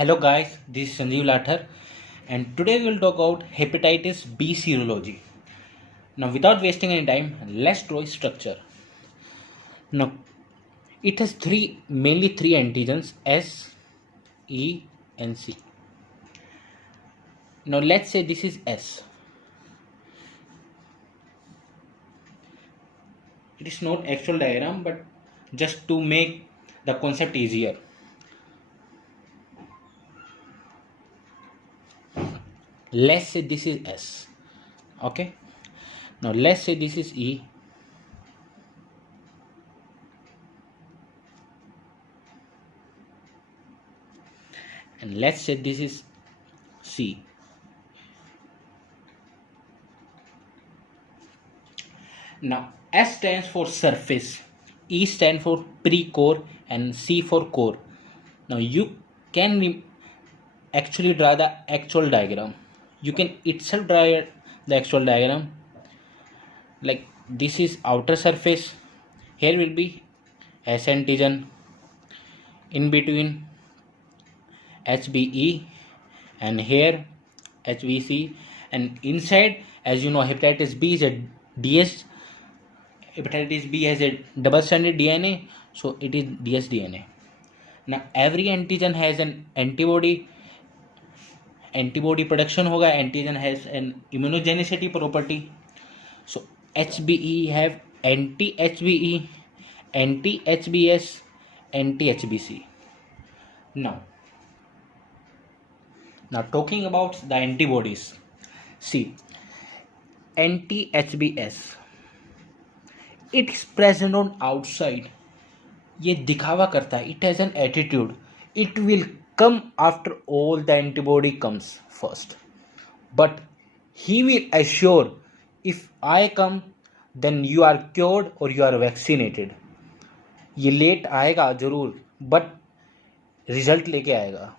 Hello guys, this is Sanjeev Lathar and today we will talk about hepatitis B serology. Now without wasting any time, let's draw a structure. Now it has mainly three antigens S, E and C. Now let's say this is S. It is not actual diagram but just to make the concept easier. Let's say this is S. Okay. Now let's say this is E. And let's say this is C. Now S stands for surface, E stands for pre-core and C for core. Now you can actually draw the actual diagram. You can itself draw the actual diagram. Like this is outer surface. Here will be S antigen. In between HBE and here HBC, and inside, as you know, hepatitis B is a DS. Hepatitis B has a double stranded DNA, so it is dsDNA. Now every antigen has an antibody production होगा. Antigen has an immunogenicity property. So HBE have anti-HBE, anti-HBS, anti-HBC. Now talking about the antibodies. See, anti-HBS, it is present on outside. ये दिखावा करता है. It has an attitude. It will come after all the antibody comes first. But he will assure, if I come, then you are cured or you are vaccinated. ये late आएगा जरूर, but result लेके आएगा.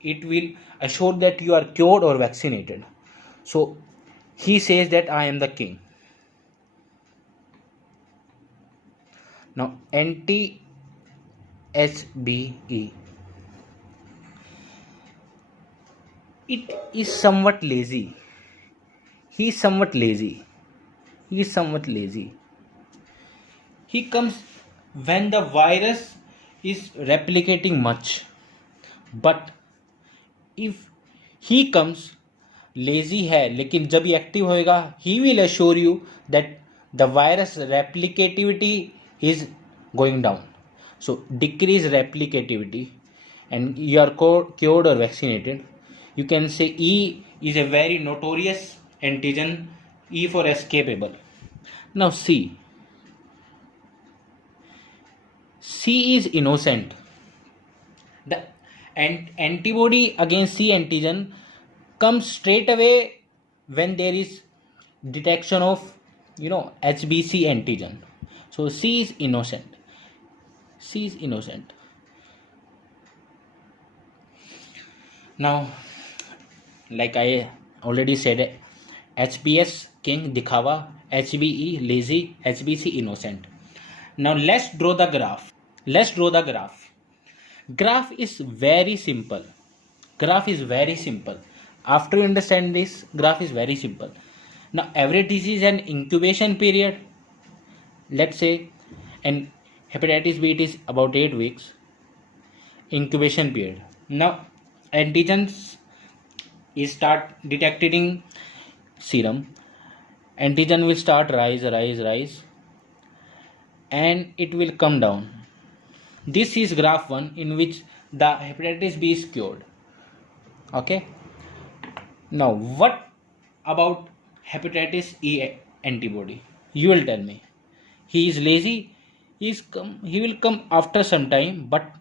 It will assure that you are cured or vaccinated. So he says that I am the king. Now anti-HBE, it is somewhat lazy. He is somewhat lazy. He comes when the virus is replicating much. But if he comes, lazy है लेकिन जब ये active होएगा, he will assure you that the virus replicativity is going down. So decrease replicativity and you are cured or vaccinated. You can say E is a very notorious antigen, E for escapable. Now C is innocent. The antibody against C antigen comes straight away when there is detection of HBC antigen. So C is innocent. Now, like I already said, HBS king दिखावा, HBE lazy, HBC innocent. Now let's draw the graph. Graph is very simple. After you understand this, graph is very simple. Now every disease has an incubation period. Let's say, and hepatitis B, it is about 8 weeks incubation period. Now antigens is start detecting serum. Antigen will start rise, and it will come down. This is graph 1 in which the hepatitis B is cured. Okay. Now what about hepatitis E antibody? You will tell me. He is lazy. He will come after some time, but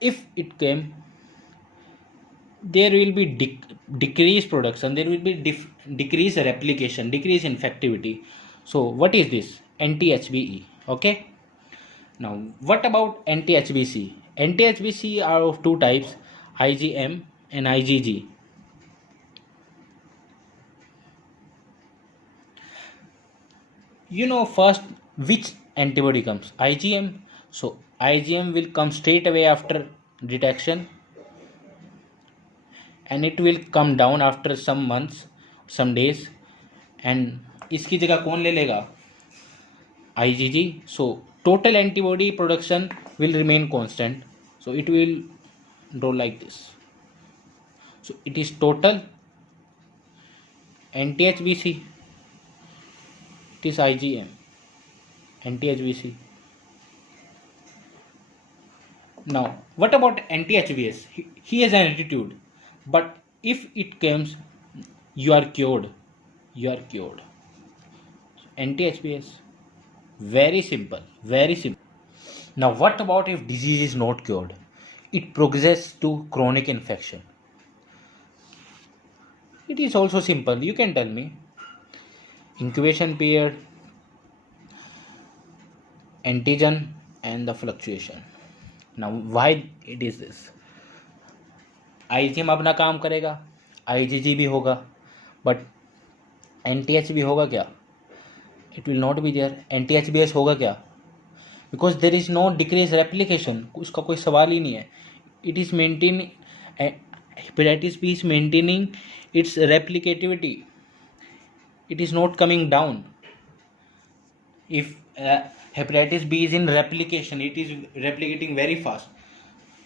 if it came, there will be decreased production, there will be decreased replication, decreased infectivity. So what is this? Anti-HBE. Okay. Now what about anti-HBC? Anti-HBC are of two types, IgM and IgG. You know first which antibody comes? IgM. So IgM will come straight away after detection. and it will come down after some months, some days, and इसकी जगह कौन ले लेगा? IgG. So total antibody production will remain constant, so it will draw like this. So it is total anti-HBC, it is IgM, anti-HBC. Now what about anti-HBS? He has an attitude, but if it comes, you are cured. Anti-HBS, very simple, very simple. Now what about if disease is not cured? It progresses to chronic infection. It is also simple. You can tell me. Incubation period, antigen, and the fluctuation. Now why it is this? IgM अपना काम करेगा, IgG भी होगा, but NTH भी होगा क्या? It will not be there. anti-HBS होगा क्या? Because there is no decrease replication. उसका कोई सवाल ही नहीं है. It is maintaining, hepatitis B is maintaining its replicativity. It is not coming down. If hepatitis B is in replication, it is replicating very fast.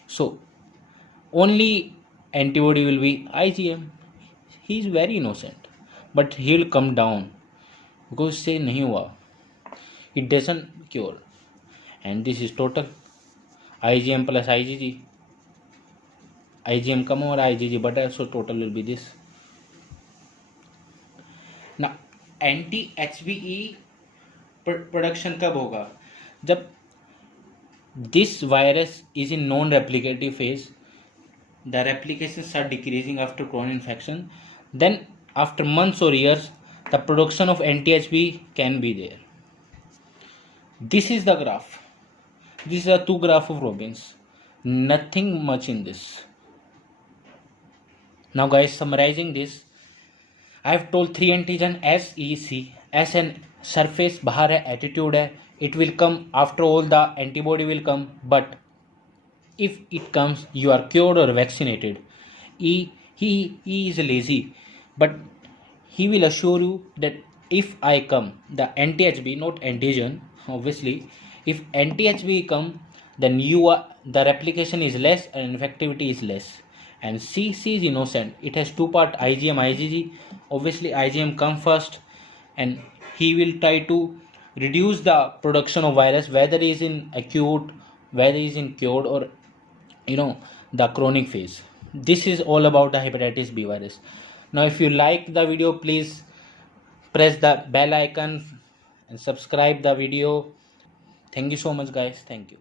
So only antibody will be IgM. He is very innocent, but he will come down because से नहीं हुआ. It doesn't cure, and this is total IgM plus IgG. IgM कम और IgG बढ़ा, so total will be this. Now anti-HBE production कब होगा? जब this virus is in non-replicative phase, the replications are decreasing after chronic infection, then after months or years the production of anti-HB can be there. This is the graph. This is a two graph of Robbins. Nothing much in this. Now guys, summarizing this, I have told 3 antigen SEC, S and surface बाहर है, attitude है, it will come after all the antibody will come, but if it comes you are cured or vaccinated. He is lazy, but he will assure you that if I come, the anti-HB, not antigen, obviously, if anti-HB come, then the replication is less and infectivity is less. And C is innocent. It has two part, IgM, IgG. Obviously IgM come first, and he will try to reduce the production of virus, whether it is in acute, whether it is in cured, or the chronic phase. This is all about the hepatitis B virus. Now if you like the video, please press the bell icon and subscribe the video. Thank you so much guys. Thank you.